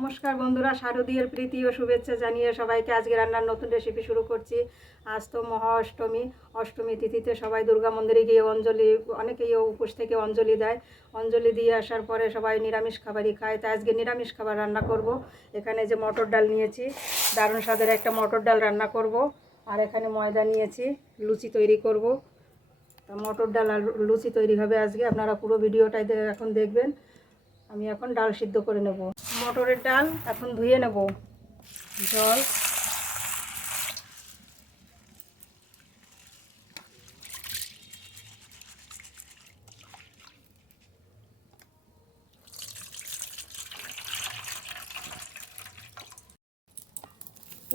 নমস্কার বন্ধুরা, শারদীয়ের প্রীতি ও শুভেচ্ছা জানিয়ে সবাইকে আজকে রান্নার নতুন রেসিপি শুরু করছি। আজ তো মহা অষ্টমী অষ্টমী তিথিতে সবাই দুর্গা মন্দিরে গিয়ে অঞ্জলি, অনেকেই উপোস থেকে অঞ্জলি দেয়। অঞ্জলি দিয়ে আসার পরে সবাই নিরামিষ খাবারই খায়। তাই আজকে নিরামিষ খাবার রান্না করব। এখানে যে মটর ডাল নিয়েছি, দারুণ স্বাদের একটা মটর ডাল রান্না করব। আর এখানে ময়দা নিয়েছি, লুচি তৈরি করব। মটর ডাল আর লুচি তৈরি হবে আজকে। আপনারা পুরো ভিডিওটাই এখন দেখবেন। আমি এখন ডাল সিদ্ধ করে নেব। মটরের ডাল এখন ধুয়ে নেব। জল।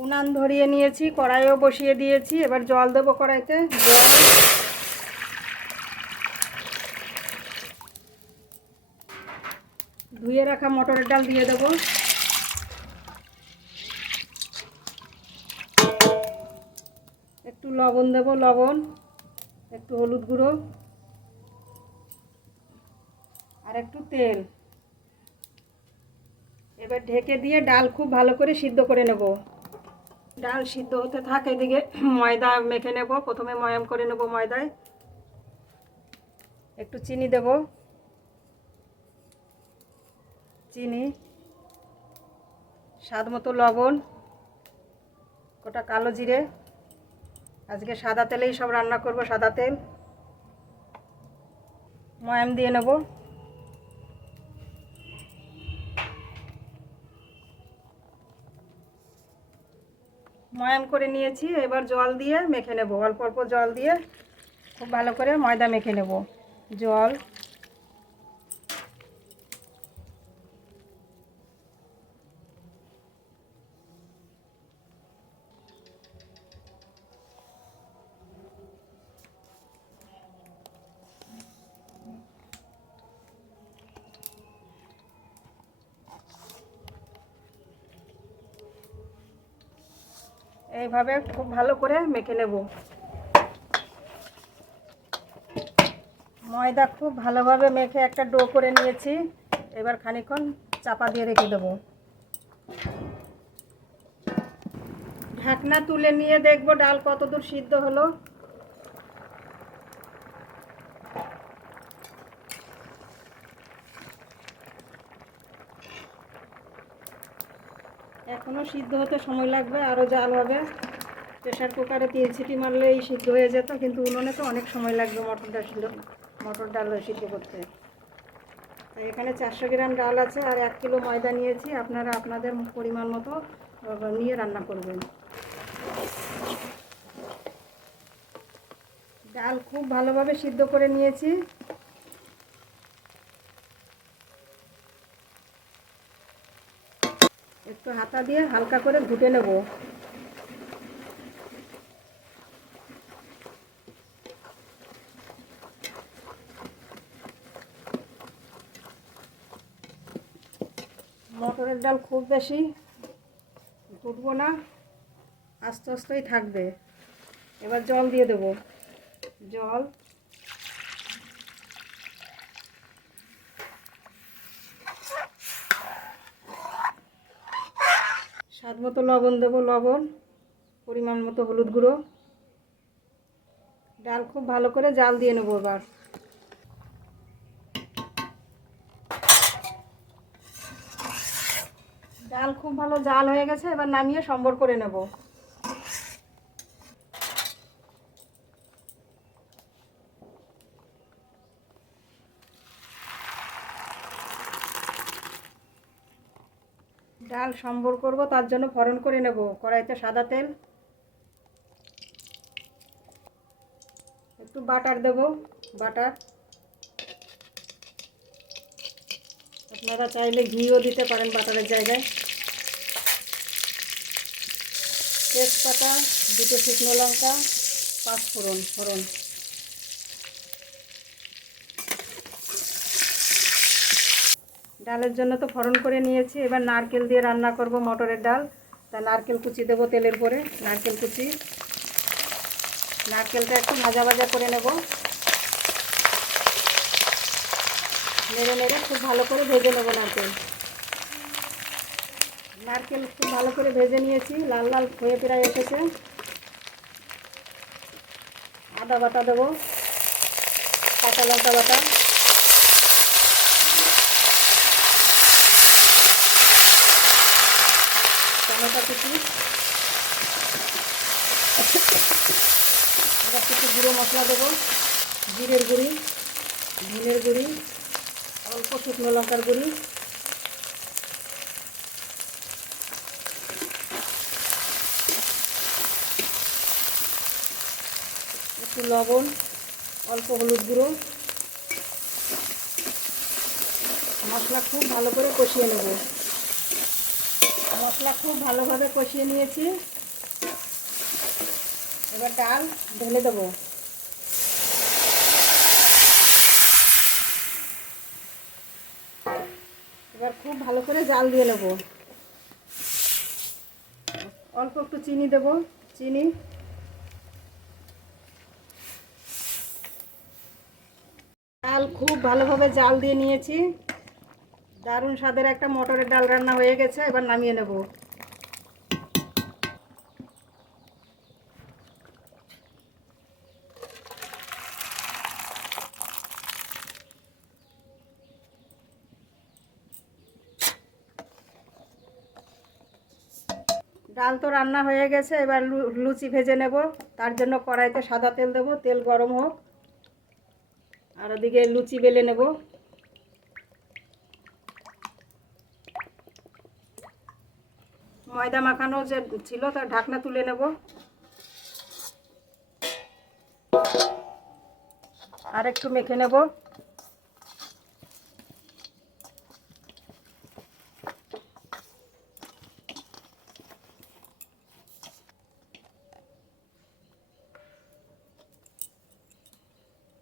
উনান ধরিয়ে নিয়েছি, কড়াইও বসিয়ে দিয়েছি, এবার জল দেবো কড়াইতে। জল। ধুয়ে রাখা মটরের ডাল দিয়ে দেবো। একটু লবণ দেবো, লবণ, একটু হলুদ গুঁড়ো, আর একটু তেল। এবার ঢেকে দিয়ে ডাল খুব ভালো করে সিদ্ধ করে নেব। ডাল সিদ্ধ হতে থাকে, এদিকে ময়দা মেখে নেব। প্রথমে ময়াম করে নেব ময়দায়। একটু চিনি দেবো। চিনি, স্বাদ মতো লবণ, গোটা কালো জিরে। আজকে সাদা তেলেই সব রান্না করব, সাদা তেল। ময়াম দিয়ে নেব। ময়াম করে নিয়েছি, এবার জল দিয়ে মেখে নেব। অল্প অল্প জল দিয়ে খুব ভালো করে ময়দা মেখে নেব। জল এইভাবে খুব ভালো করে মেখে নেব। ময়দা খুব ভালোভাবে মেখে একটা ডো করে নিয়েছি। এবার খানিক্ষণ চাপা দিয়ে রেখে দেবো। ঢাকনা তুলে নিয়ে দেখব ডাল কতদূর সিদ্ধ হলো। এখনও সিদ্ধ হতে সময় লাগবে আরও জাল হবে। প্রেশার কুকারে তিন সিটি মারলেই সিদ্ধ হয়ে যেত, কিন্তু উনুনে তো অনেক সময় লাগবে মটর ডাল সিদ্ধ, মটর ডাল সিদ্ধ করতে। তাই এখানে চারশো গ্রাম ডাল আছে, আর এক কিলো ময়দা নিয়েছি, আপনারা আপনাদের পরিমাণ মতো নিয়ে রান্না করবেন। ডাল খুব ভালোভাবে সিদ্ধ করে নিয়েছি। একটু হাতা দিয়ে হালকা করে ঘুটে নেব। মটরের ডাল খুব বেশি ঘুটবো না, আস্তে আস্তেই থাকবে। এবার জল দিয়ে দেবো। জল স্বাদ মতো লবণ দেবো, লবণ, পরিমাণ মতো হলুদ গুঁড়ো। ডাল খুব ভালো করে জাল দিয়ে নেব এবার। ডাল খুব ভালো জাল হয়ে গেছে, এবার নামিয়ে সম্বর করে নেব ডাল সম্বর করব, তার জন্য ফরন করে নেব। কড়াইতে সাদা তেল। একটু বাটার দেব, বাটার। আপনারা চাইলে ঘিও দিতে পারেন বাটারের জায়গায়। তেজপাতা, দুটো শুকনো লঙ্কা, পাঁচ ফোড়ন ফোড়ন। ডালের জন্য তো ফোড়ন করে নিয়েছি। এবার নারকেল দিয়ে রান্না করব মটরের ডাল। তা নারকেল কুচি দেবো তেলের পরে, নারকেল কুচি। নারকেলটা একটু ভাজা ভাজা করে নেব। নেড়ে নেড়ে খুব ভালো করে ভেজে নেব নারকেল। নারকেল খুব ভালো করে ভেজে নিয়েছি, লাল লাল হয়ে প্রায় এসেছে। আদা বাটা দেবো। কাঁচা লঙ্কা বাটা। টমেটো কুচি এবার কিছু গুঁড়ো মশলা দেবো। জিরের গুঁড়ি, ধনের গুঁড়ি, অল্প শুকনো লঙ্কার গুঁড়ি। একটু লবণ, অল্প হলুদ গুঁড়ো। মশলা খুব ভালো করে কষিয়ে নেব। মশলা খুব ভালোভাবে কষিয়ে নিয়েছি। এবার ডাল ঢেলে দেবো। এবার খুব ভালো করে জাল দিয়ে নেব। অল্প একটু চিনি দেবো, চিনি। ডাল খুব ভালোভাবে জাল দিয়ে নিয়েছি। দারুণ স্বাদের একটা মটরের ডাল রান্না হয়ে গেছে, এবার নামিয়ে নেব। ডাল তো রান্না হয়ে গেছে, এবার লুচি ভেজে নেব। তার জন্য কড়াইতে সাদা তেল দেবো, তেল গরম হোক। আর ওদিকে লুচি বেলে নেব। ময়দা মাখানো যে ছিল তার ঢাকনা তুলে নেব। আর একটু মেখে নেব।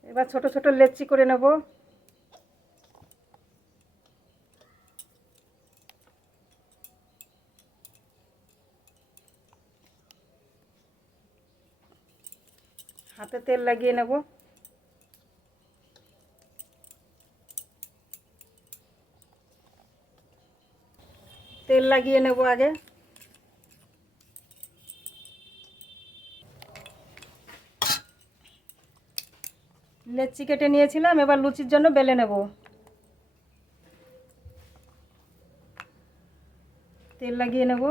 এবার ছোট ছোট লেচি করে নেব। হাতে তেল লাগিয়ে নেব। তেল লাগিয়ে নেব আগে। লেচি কেটে নিয়েছিলাম, এবার লুচির জন্য বেলে নেব। তেল লাগিয়ে নেব।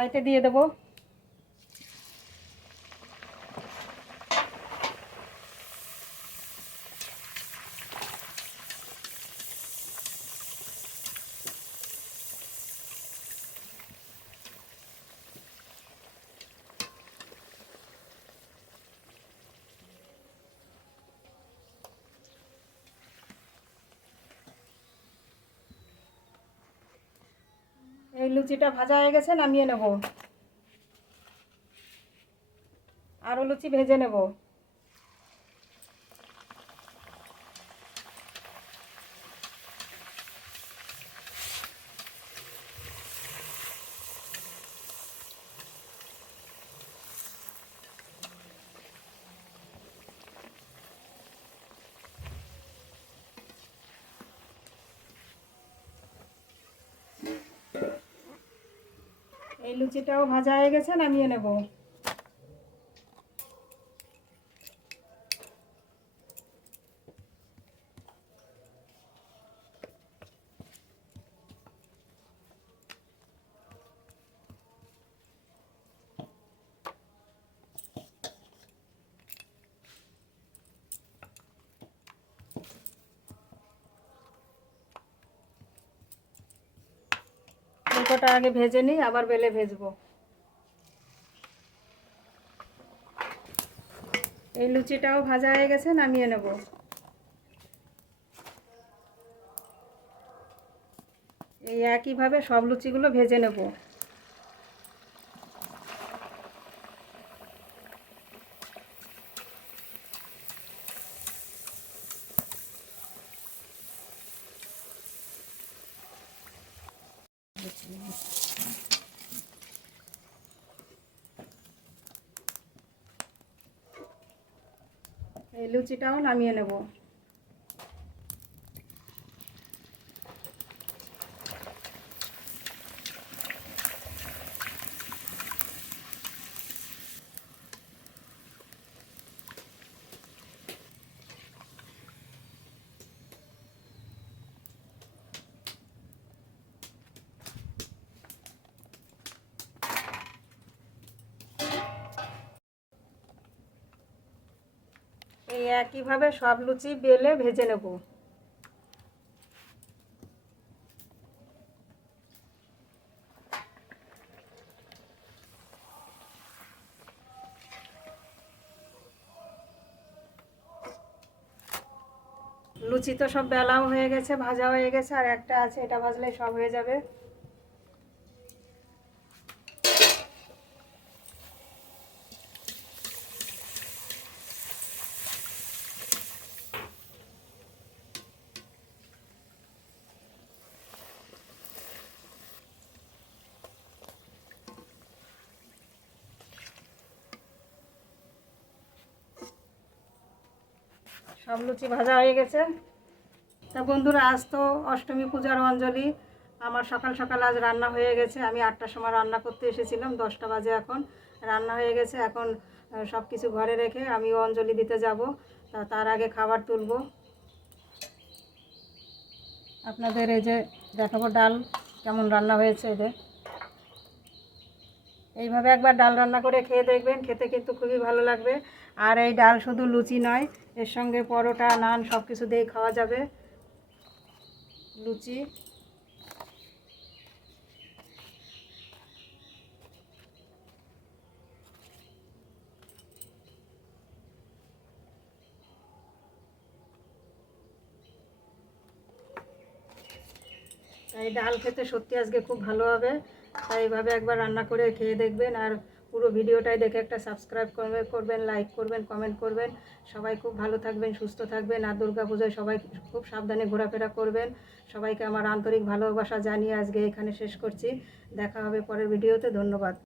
কড়াইতে দিয়ে দেব। লুচিটা ভাজা হয়ে গেছে নামিয়ে নেব। আরও লুচি ভেজে নেব। এই লুচিটাও ভাজা হয়ে গেছে নামিয়ে নেব। দুটোটা আগে ভেজে নিই, আবার বেলে ভেজবো। এই লুচিটাও ভাজা হয়ে গেছে, নামিয়ে নেব। এই একইভাবে সব লুচিগুলো ভেজে নেব। এই লুচিটাও নামিয়ে নেব। এই একইভাবে সব লুচি বেলে ভেজে নেব। লুচি তো সব বেলাও হয়ে গেছে ভাজা হয়ে গেছে, আর একটা আছে, এটা ভাজলে সব হয়ে যাবে। সব লুচি ভাজা হয়ে গেছে। তা বন্ধুরা, আজ তো অষ্টমী পূজার অঞ্জলি। আমার সকাল সকাল আজ রান্না হয়ে গেছে। আমি আটটার সময় রান্না করতে এসেছিলাম, দশটা বাজে এখন। রান্না হয়ে গেছে, এখন সব কিছু ঘরে রেখে আমিও অঞ্জলি দিতে যাব। তা তার আগে খাবার তুলবো। আপনাদের এই যে দেখাবো ডাল, কেমন রান্না হয়েছে এদের। এইভাবে একবার ডাল রান্না করে খেয়ে দেখবেন, খেতে কিন্তু খুবই ভালো লাগবে। আর এই ডাল শুধু লুচি নয়, এর সঙ্গে পরোটা, নান সব কিছু দিয়ে খাওয়া যাবে। লুচি। এই ডাল খেতে সত্যি আজকে খুব ভালো হবে। তাই এইভাবে একবার রান্না করে খেয়ে দেখবেন আর পুরো ভিডিওটাই দেখে একটা সাবস্ক্রাইব করবে, করবেন লাইক করবেন কমেন্ট করবেন। সবাই খুব ভালো থাকবেন, সুস্থ থাকবেন আর দুর্গা পুজোয় সবাই খুব সাবধানে ঘোরাফেরা করবেন। সবাইকে আমার আন্তরিক ভালোবাসা জানিয়ে আজকে এখানে শেষ করছি। দেখা হবে পরের ভিডিওতে, ধন্যবাদ।